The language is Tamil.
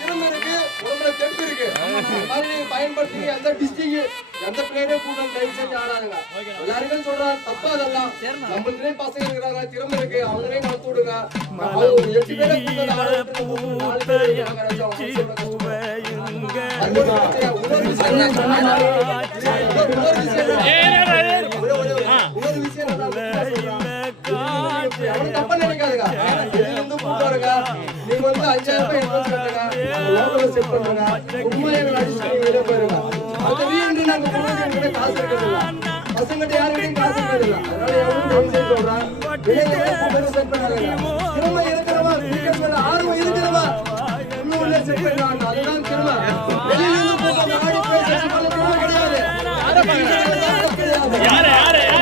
திறமை இருக்கு, உடம்புல தெம்பு இருக்கு. இந்த மாதிரி நீங்க பயன்படுத்தி எந்த டிஸ்ட்ரிக்ட் எந்த பிளேயரே கூட தயவு செஞ்சு ஆடாதுங்க. எல்லாருக்கும் சொல்றாங்க தப்பா அதெல்லாம். நம்மளுக்குள்ளே பசங்க இருக்கிறாங்க, திறமை இருக்கு, அவங்களே வளர்த்து விடுங்க. அவங்க 8 பேரை கூப்பிட்டு ஆடுறதுக்கு 4 பேர் இருக்காங்க. தப்பா நினைக்காதுங்க. வெளியிலிருந்து கூப்பிடுவாருங்க. நீங்க வந்து 5000 ரூபாய் இன்வெஸ்ட் பண்ணுங்க, லோகல செட் பண்ணுங்க, உண்மை எங்களை அடிச்சு வெளியே போயிருங்க. அந்த வீடு நாங்க கொடுக்க காசு இருக்கிறதில்ல, பசங்கிட்ட யாருக்கிட்டையும் காசு இருக்கிறதில்ல. அதனால எவ்வளவு சொல்றேன், செட் பண்ணாங்க. திரும்ப இருக்கிறவா கிரிக்கெட் மேல ஆர்வம் இருக்கிறவா இன்னும் உள்ள செட் பண்ணுவாங்க. அதுதான் திரும்ப வெளியிலிருந்து ஆடி பேசி கிடையாது.